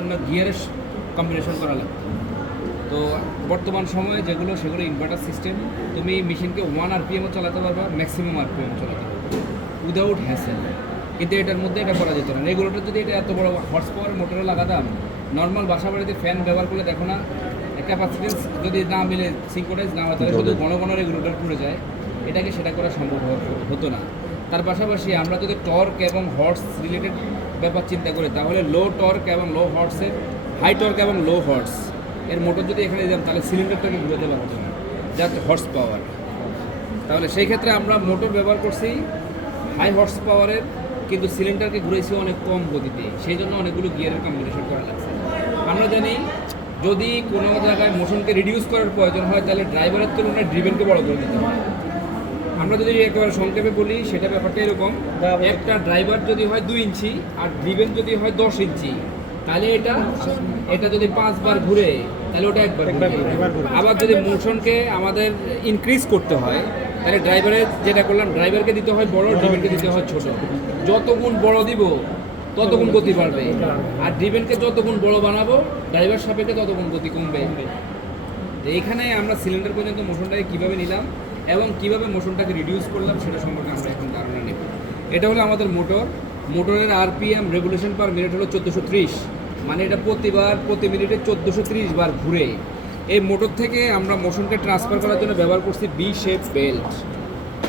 জন্য গিয়ারের কম্বিনেশন করা লাগতো। তো বর্তমান সময়ে যেগুলো সেগুলো ইনভার্টার সিস্টেম, তুমি মেশিনকে 1 RPM-ও চালাতে পারবা, ম্যাক্সিমাম RPM চালাতে পারবা উইদাউট হ্যাসেল। কিন্তু এটার মধ্যে এটা করা যেত না। রেগুলেটর যদি এটা এত বড় হর্স পাওয়ার মোটরে লাগাতাম, নর্মাল বাসা বাড়িতে ফ্যান ব্যবহার করলে দেখো না ক্যাপাসিটেন্স যদি না মিলে, সিঙ্ক্রোনাইজ না হয়, তাহলে শুধু ঘন ঘন রেগুলেটর পুড়ে যায়। এটাকে সেটা করা সম্ভব হতো না। তার পাশাপাশি আমরা যদি টর্ক এবং হর্স রিলেটেড ব্যাপার চিন্তা করি, তাহলে লো টর্ক এবং লো হর্সের, হাই টর্ক এবং লো হর্স এর মোটর যদি এখানে দিতাম, তাহলে সিলিন্ডারটাকে ঘুরে দেওয়া হতো না, যাতে হর্স পাওয়ার। তাহলে সেই ক্ষেত্রে আমরা মোটর ব্যবহার করছি হাই হর্স পাওয়ারের, কিন্তু সিলিন্ডারকে ঘুরেছি অনেক কম গতিতে, সেই জন্য অনেকগুলো গিয়ারের কম্বিনেশন করা লাগছে। আমরা জানি যদি কোনো জায়গায় মোশনকে রিডিউস করার প্রয়োজন হয়, তাহলে ড্রাইভারের তুলনায় ড্রিভেনকে বড় করে দিতে হয়। আমরা যদি একেবারে সংক্ষেপে বলি, সেটা ব্যাপারটা এরকম, একটা ড্রাইভার যদি হয় 2 ইঞ্চি আর ড্রিভেন যদি হয় 10 ইঞ্চি, তাহলে এটা যদি 5 বার ঘুরে, তাহলে ওটা একবার ঘুরে। আবার যদি মোশনকে আমাদের ইনক্রিজ করতে হয়, তাহলে ড্রাইভারের যেটা করলাম, ড্রাইভারকে দিতে হয় বড়, ড্রিভেনকে দিতে হয় ছোট। যত গুণ বড় দিব তত গুণ গতি বাড়বে, আর ড্রিভেনকে যত গুণ বড় বানাবো ড্রাইভার সাপেক্ষে তত গুণ গতি কমবে। এইখানে আমরা সিলিন্ডার পর্যন্ত মোশনটাকে কীভাবে নিলাম এবং কীভাবে মোশনটাকে রিডিউস করলাম, সেটা সম্পর্কে আমরা এখন ধারণা নেব। এটা হলো আমাদের মোটরের RPM রেভলিউশন পার মিনিট হলো 1430, মানে এটা প্রতি মিনিটে 1430 বার ঘুরে। এই মোটর থেকে আমরা মোশনকে ট্রান্সফার করার জন্য ব্যবহার করছি বি শেপ বেল্ট।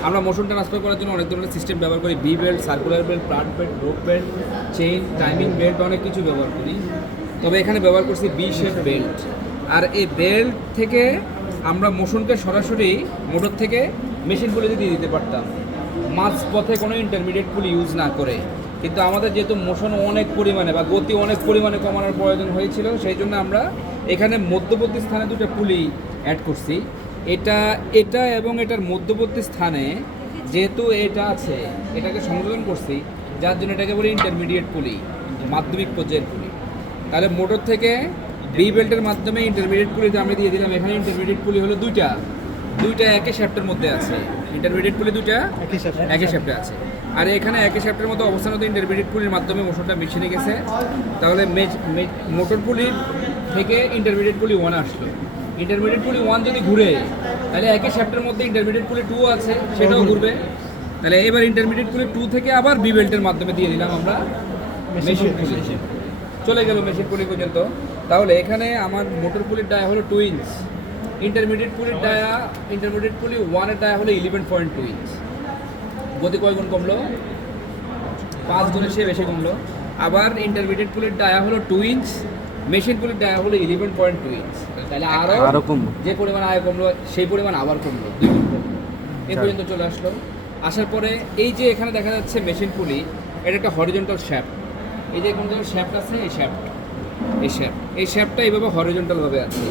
আমরা মোশন ট্রান্সফার করার জন্য অনেক ধরনের সিস্টেম ব্যবহার করি, V belt, circular belt, flat belt, rope belt, chain, timing belt, অনেক কিছু ব্যবহার করি। তবে এখানে ব্যবহার করছি বি শেপ বেল্ট। আর এই বেল্ট থেকে আমরা মোশনকে সরাসরি মোটর থেকে মেশিন পুলিতে দিয়ে দিতে পারতাম, মাঝ পথে কোনো ইন্টারমিডিয়েট পুলি ইউজ না করে। কিন্তু আমাদের যেহেতু মোশন অনেক পরিমাণে বা গতি অনেক পরিমাণে কমানোর প্রয়োজন হয়েছিল, সেই জন্য আমরা এখানে মধ্যবর্তী স্থানে 2টা পুলি অ্যাড করছি। এটা এবং এটার মধ্যবর্তী স্থানে যেহেতু এটা আছে, এটাকে সংযোজন করছি, যার জন্য এটাকে বলি ইন্টারমিডিয়েট পুলি, মাধ্যমিক পর্যায়ের পুলি। তাহলে মোটর থেকে বি বেল্টের মাধ্যমে ইন্টারমিডিয়েট পুলিতে আমি দিয়ে দিলাম। এখানে ইন্টারমিডিয়েট পুলি হলো দুইটা একই শ্যাফটের মধ্যে আছে। ইন্টারমিডিয়েট পুলি দুইটা একই শ্যাফটে আছে, আর এখানে একই শ্যাফটের মতো অবস্থানত ইন্টারমিডিয়েট পুলির মাধ্যমে মোশনটা মেশিনে গেছে। তাহলে মোটর পুলির থেকে ইন্টারমিডিয়েট পুলি 1 আসলো। ইন্টারমিডিয়েট পুলি 1 যদি ঘুরে, তাহলে একই শ্যাফটের মধ্যে ইন্টারমিডিয়েট পুলি 2 আছে, সেটাও ঘুরবে। তাহলে এবার ইন্টারমিডিয়েট পুলি 2 থেকে আবার বি বেল্টের মাধ্যমে দিয়ে দিলাম আমরা মেশিন পুলি, চলে গেল মেশিন পুলি পর্যন্ত। তাহলে এখানে আমার মোটর পুলির ডায়া হলো 2 ইঞ্চ, ইন্টারমিডিয়েট পুলি 1 এর ডায়া হলো 11.2 ইঞ্চ। গতি কয় গুণ কমলো? 5 গুণের চেয়ে বেশি কমলো। আবার ইন্টারমিডিয়েট পুলির ডায়া হলো 2 ইঞ্চ, মেশিন পুলির ডায়া হলো 11.2 ইঞ্চ। তাহলে আরও যে পরিমাণ আয় কমলো, সেই পরিমাণ আবার কমলো, 2 গুণ কমলো। এই পর্যন্ত চলে আসলো। আসার পরে এই যে এখানে দেখা যাচ্ছে মেশিন পুলি, এটা একটা হরিজন্টাল শ্যাফট। এই যে কোন জায়গায় শ্যাফট আছে, এই শ্যাফটটা এইভাবে হরিজন্টালভাবে আছে,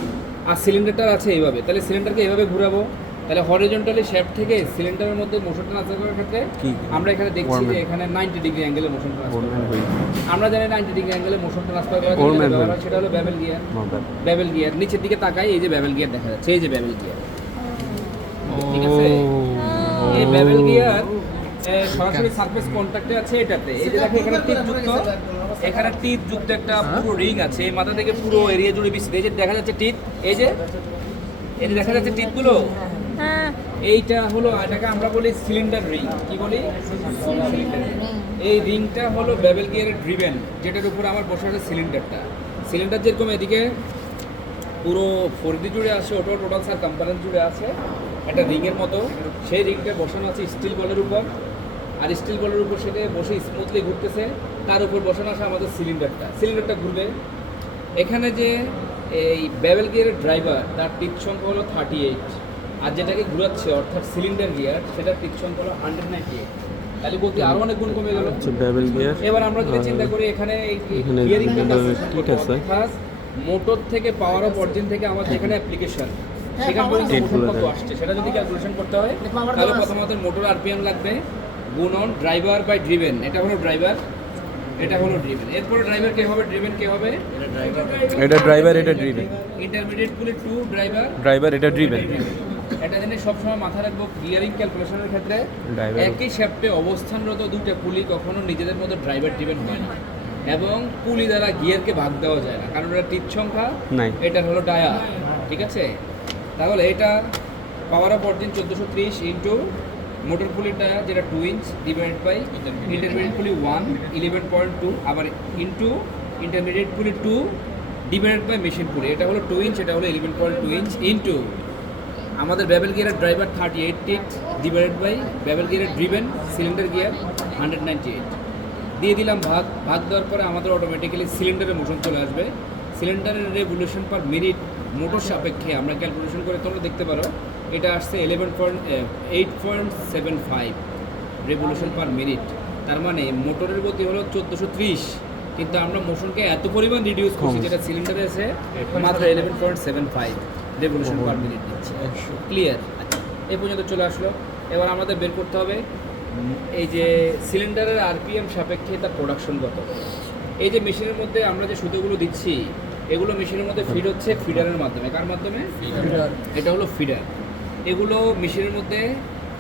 আর সিলিন্ডারটা আছে এইভাবে। তাহলে সিলিন্ডারকে এইভাবে ঘুরাবো, তাহলে হরিজন্টালি শ্যাফট থেকে সিলিন্ডারের মধ্যে মোশন ট্রান্সফার করার ক্ষেত্রে আমরা এখানে দেখছি যে এখানে 90 ডিগ্রি অ্যাঙ্গেলে মোশন ট্রান্সফার। আমরা জানি 90 ডিগ্রি অ্যাঙ্গেলে মোশন ট্রান্সফার করার জন্য সেটা হলো বেবেল গিয়ার। নিচের দিকে তাকাই, এই যে বেবেল গিয়ার দেখা যাচ্ছে, এই যে বেবেল গিয়ার, ঠিক আছে? এই বেবেল গিয়ার সরাসরি সারফেস কন্ট্যাক্টে আছে এটাতে। এই যে দেখো এখানে টিপ যুক্ত একটা পুরো রিং আছে, এই মাথা থেকে পুরো এরিয়া জুড়ে বিস্তৃত। এই যে দেখা যাচ্ছে টিপ, এই যে দেখা যাচ্ছে টিপগুলো, এইটা হলো, এটাকে আমরা বলি সিলিন্ডার রিং। কি বলি? এই রিংটা হলো বেবেল গিয়ারের ড্রিভেন, যেটার উপর আমার বসে আছে সিলিন্ডার যেরকম এদিকে পুরো ফরিদি জুড়ে আছে, ওটা টোটাল সার্কাম্ফারেন্স জুড়ে আছে একটা রিংয়ের মতো। সেই রিংটা বসানো আছে স্টিল বলের উপর, আর স্টিল বলের উপর সেটা বসে স্মুথলি ঘুরতেছে। তার উপর বসানো আছে আমাদের সিলিন্ডারটা ঘুরবে। এখানে যে এই বেবেল গিয়ারের ড্রাইভার, তার টিপ সংখ্যা হলো 38, আর যেটাকে ঘুরাচ্ছে অর্থাৎ সিলিন্ডার গিয়ার, সেটার টিপ সংখ্যা হলো 198। তাহলে বলতে আরো অনেক গুণ কমে গেল বেবেল গিয়ার। এবার আমরা যদি চিন্তা করি, এখানে মোটর থেকে পাওয়ার অফ অরিজিন থেকে আমাদের এখানে অ্যাপ্লিকেশন, সেখান পর্যন্ত মোশন কত আসছে সেটা যদি ক্যালকুলেশন করতে হয়, তাহলে প্রথমত মোটর RPM লাগবে গুণন ড্রাইভার বাই ড্রিভেন। এটা হলো ড্রাইভার, এটা হলো ড্রিভেন। এরপরে ড্রাইভার কে হবে, ড্রিভেন কে হবে? এটা ড্রাইভার, এটা ড্রিভেন। ইন্টারমিডিয়েট পুলি 2 ড্রাইভার, এটা ড্রিভেন। এটা জিনিস সবসময় মাথায় রাখবো, গিয়ারিং ক্যালকুলেশনের ক্ষেত্রে একই শ্যাফটে অবস্থানরত 2টা পুলি কখনো নিজেদের মধ্যে ড্রাইভার ড্রিভেন হয় না। এবং পুলি দ্বারা গিয়ারকে ভাগ দেওয়া যায় না, কারণ এটা টিপ সংখ্যা, নাই। এটা হলো ডায়া, ঠিক আছে? তাহলে এটা power of origin 1430 into motor পুলির ডায়া যেটা 2 ইঞ্চ ডিভাইড বাই ইন্টারমিডিয়েট পুলি 1 11.2 আবার ইন্টু ইন্টারমিডিয়েট পুলি 2 ডিভাইড বাই মেশিন পুলি, এটা হলো 2 ইঞ্চ, এটা হলো 11.2 ইঞ্চ ইন্টু আমাদের বেবেল গিয়ারের driver 38 teeth divided by bevel গিয়ারের ড্রিভেন সিলিন্ডার গিয়ার 198 দিয়ে দিলাম ভাগ। ভাগ দেওয়ার পরে আমাদের অটোমেটিক্যালি সিলিন্ডারের মোশন চলে আসবে। সিলিন্ডারের রেভলিউশন পার মিনিট মোটর সাপেক্ষে আমরা ক্যালকুলেশন করে তোমরা দেখতে পারো, এটা আসছে 8.75 রেভলিউশন পার মিনিট। তার মানে মোটরের গতি হলো 1430, কিন্তু আমরা মোশনকে এত পরিমাণ রিডিউস করছি যেটা সিলিন্ডারে এসে মাত্র 11.75 রেভলিউশন পার মিনিট দিচ্ছে। ক্লিয়ার? এই পর্যন্ত চলে আসলো। এবার আমাদের বের করতে হবে এই যে সিলিন্ডারের আরপিএম সাপেক্ষে তার প্রোডাকশন কত। এই যে মেশিনের মধ্যে আমরা যে সুতোগুলো দিচ্ছি এগুলো মেশিনের মধ্যে ফিড হচ্ছে ফিডারের মাধ্যমে। কার মাধ্যমে? এটা হলো ফিডার। এগুলো মেশিনের মধ্যে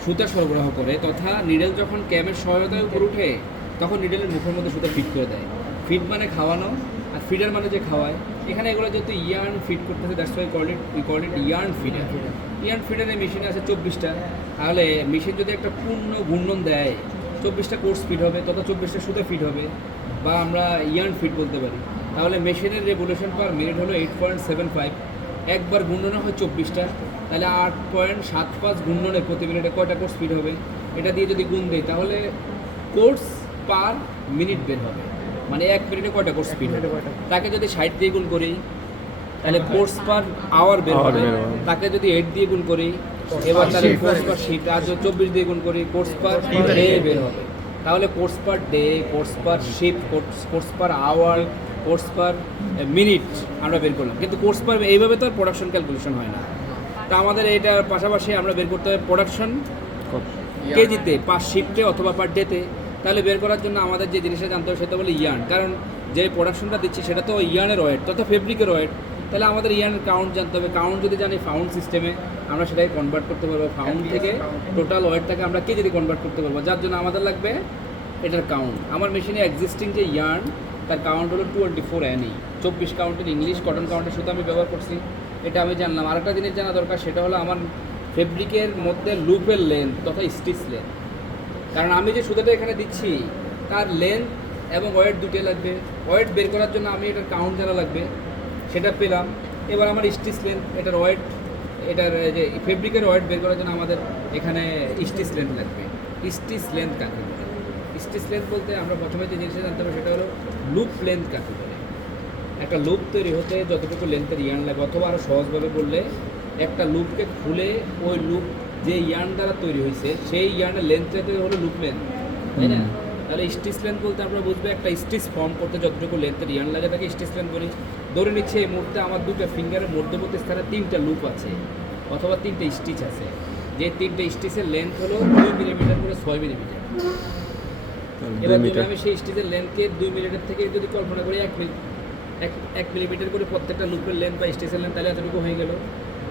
সুতা সরবরাহ করে, তথা নিডেল যখন ক্যামের সহায়তায় উপর উঠে তখন নিডেলের মুখের মধ্যে সুতা ফিট করে দেয়। ফিড মানে খাওয়ানো, আর ফিডার মানে যে খাওয়ায়। এখানে এগুলো যেহেতু ইয়ার্ন ফিট করতেছে, that's why we call it yarn feeder. Yarn ফিডারের মেশিনে আছে 24টা। তাহলে মেশিন যদি একটা পূর্ণ ঘূর্ণন দেয় 24টা কোর্স ফিট হবে, তথা 24টা সুতা ফিট হবে, বা আমরা ইয়ার্ন ফিট বলতে পারি। তাহলে মেশিনের রেভলিউশন পার মিনিট হলো 8.75। একবার ঘূর্ণনে হয় 24টা, তাহলে 8.75 ঘূর্ণনে প্রতি মিনিটে কয়টা কোর্স ফিট হবে? এটা দিয়ে যদি গুণ দেয় তাহলে কোর্স পার মিনিট বের হবে, মানে এক মিনিটে কয়টা কোর্স ফিট হবে। তাকে যদি 60 দিয়ে গুণ করি তাহলে কোর্স পার আওয়ার বের হবে। তাকে যদি 8 দিয়ে গুণ করি এবার তাহলে কোর্স পার শিফট, আর যদি 24 দিয়ে গুণ করি কোর্স পার ডে বের হবে। তাহলে course per day, course per shift, course per hour, course per minute আমরা বের করলাম, কিন্তু কোর্স পার এইভাবে তো আর প্রোডাকশন ক্যালকুলেশন হয় না। তা আমাদের এইটার পাশাপাশি আমরা বের করতে হবে প্রোডাকশন কেজিতে, পার শিফটে অথবা পার ডেতে। তাহলে বের করার জন্য আমাদের যে জিনিসটা জানতে হবে সেটা হলো ইয়ার্ন, কারণ যে প্রোডাকশনটা দিচ্ছি সেটা তো ইয়ার্নের ওয়েট তথা ফেব্রিকের ওয়েট। তাহলে আমাদের ইয়ার্নের কাউন্ট জানতে হবে। কাউন্ট যদি জানি ফাউন্ড সিস্টেমে আমরা সেটাই কনভার্ট করতে পারবো। ফাউন্ড থেকে টোটাল ওয়েটটাকে আমরা কেজিতে কনভার্ট করতে পারবো, যার জন্য আমাদের লাগবে এটার কাউন্ট। আমার মেশিনে এক্সিস্টিং যে ইয়ার্ন তার কাউন্ট হলো 24 NE। 24 কাউন্টের ইংলিশ কটন কাউন্টের সুতো আমি ব্যবহার করছি, এটা আমি জানলাম। আরেকটা জিনিস জানা দরকার, সেটা হলো আমার ফেব্রিকের মধ্যে লুপের লেন্থ তথা স্টিচ লেন্থ। কারণ আমি যে সুতোটা এখানে দিচ্ছি তার লেন্থ এবং ওয়েট দুটোই লাগবে। ওয়েট বের করার জন্য আমি এটার কাউন্ট জানা লাগবে, সেটা পেলাম। এবার আমার স্টিচ লেন্থ, এটার ওয়েট, এটার যে ফেব্রিকের ওয়েট বের করার জন্য আমাদের এখানে স্টিচ লেন্থ লাগবে। স্টিচ লেন্থ কাকে বলে? স্টিচ লেন্থ বলতে আমরা প্রথমে যে জিনিসটা জানতে হবে সেটা হলো লুপ লেন্থ কাকে বলে। একটা লুপ তৈরি হতে যতটুকু লেন্থের ইয়ার্ন লাগে, অথবা আরও সহজভাবে বললে একটা লুপকে খুলে ওই লুপ যে ইয়ার্ন দ্বারা তৈরি হয়েছে সেই ইয়ার্নের লেন্থটাতে হলো লুপ লেন্থ, তাই না? তাহলে স্টিচ লেন্থ বলতে আমরা বুঝবো একটা স্টিচ ফর্ম করতে যতটুকু লেন্থের ইয়ার্ন লাগে তাকে স্টিচ লেন্থ বলি। ধরে নিচ্ছে এই মুহূর্তে আমার দুটো ফিঙ্গারের মধ্যবর্তী স্থানে 3টা লুপ আছে অথবা 3টে স্টিচ আছে, যে 3টে স্টিচের লেন্থ হলো 2 মিলিমিটার করে 6 মিলিমিটার। এবার যদি আমি সেই স্টিচের লেন্থকে 2 মিলিমিটার থেকে যদি কল্পনা করি 1 মিলিমিটার করে প্রত্যেকটা লুপের লেন্থ বা স্টিচের লেন্থ, তাহলে এতটুকু হয়ে গেল।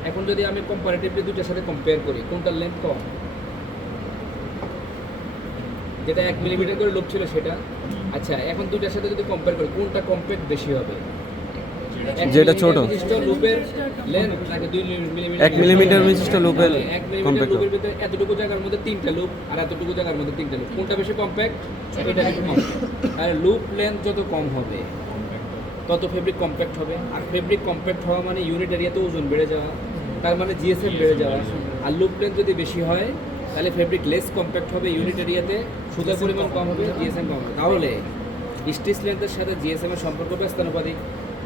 এখন যদি আমি কম্পারেটিভলি দুটোর সাথে কম্পেয়ার করি কোনটার লেন্থ কম, যেটা 1 মিলিমিটার করে লুপ ছিল সেটা। আচ্ছা, এখন দুটোর সাথে যদি কম্পেয়ার করি কোনটা কম্প্যাক্ট বেশি হবে? যেটা ছোট বিশিষ্ট লুপের লেন্থ নাকি 2 মিলিমিটার? 1 মিলিমিটার বিশিষ্ট লুপের 1 মিলিমিটার লুপের ভিতরে এতটুকু জায়গার মধ্যে 3টা লুপ আর এতটুকু জায়গার মধ্যে 3টা লুপ, কোনটা বেশি কম্প্যাক্ট? এটা বেশি কম্প্যাক্ট। আর লুপ লেন্থ যত কম হবে তত ফেব্রিক কম্প্যাক্ট হবে। আর ফেব্রিক কম্প্যাক্ট হওয়া মানে ইউনিট এরিয়াতে ওজন বেড়ে যাওয়া, তার মানে জিএসএম বেড়ে যাওয়া। আর লুপ লেন্থ যদি বেশি হয় তাহলে ফেব্রিক লেস কম্প্যাক্ট হবে, ইউনিট এরিয়াতে সুতার পরিমাণ কম হবে, জিএসএম কম হবে। তাহলে স্টিচ লেন্থের সাথে জিএসএম এর সম্পর্ক ব্যস্তানুপাতিক,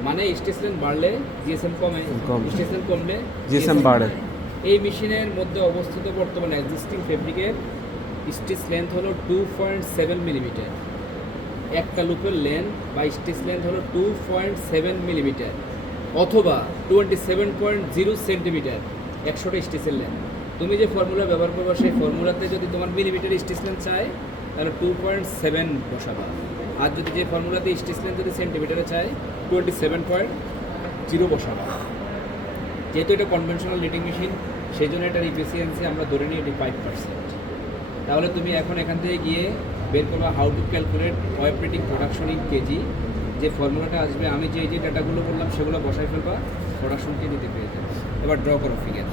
মানে স্টিচ লেন্থ বাড়লে জিএসএম কমে, স্টিচ লেন্থ কমলে জিএসএম বাড়ে। এই মেশিনের মধ্যে অবস্থিত বর্তমানে এক্সিস্টিং ফেব্রিকের স্টিচ লেন্থ হলো 2.7 মিলিমিটার। একটা লুপের লেন্থ বা স্টিচ লেন্থ হলো 2.7 মিলিমিটার অথবা 27.0 সেন্টিমিটার, 100টা স্টিচের লেন্থ। তুমি যে ফর্মুলা ব্যবহার করবে সেই ফর্মুলাতে যদি তোমার মিলিমিটার স্টিচ লেন্থ চাই তাহলে 2.7 বসাবা, আর যদি যে ফর্মুলাতে স্টিচ লেন্থ যদি সেন্টিমিটারে চাই 27.0 বসাবা। যেহেতু এটা কনভেনশনাল নিটিং মেশিন সেই জন্য এটার ইফিসিয়েন্সি আমরা ধরে নিই এটি 5%। তাহলে তুমি এখন এখান থেকে গিয়ে বের করবা how to calculate operating production in KG, যে ফর্মুলাটা আসবে আমি যে ডাটাগুলো বললাম সেগুলো বসাই ফেলবা, প্রোডাকশন কেজিতে পেয়ে যাবে। এবার ড্র করো ফিগার।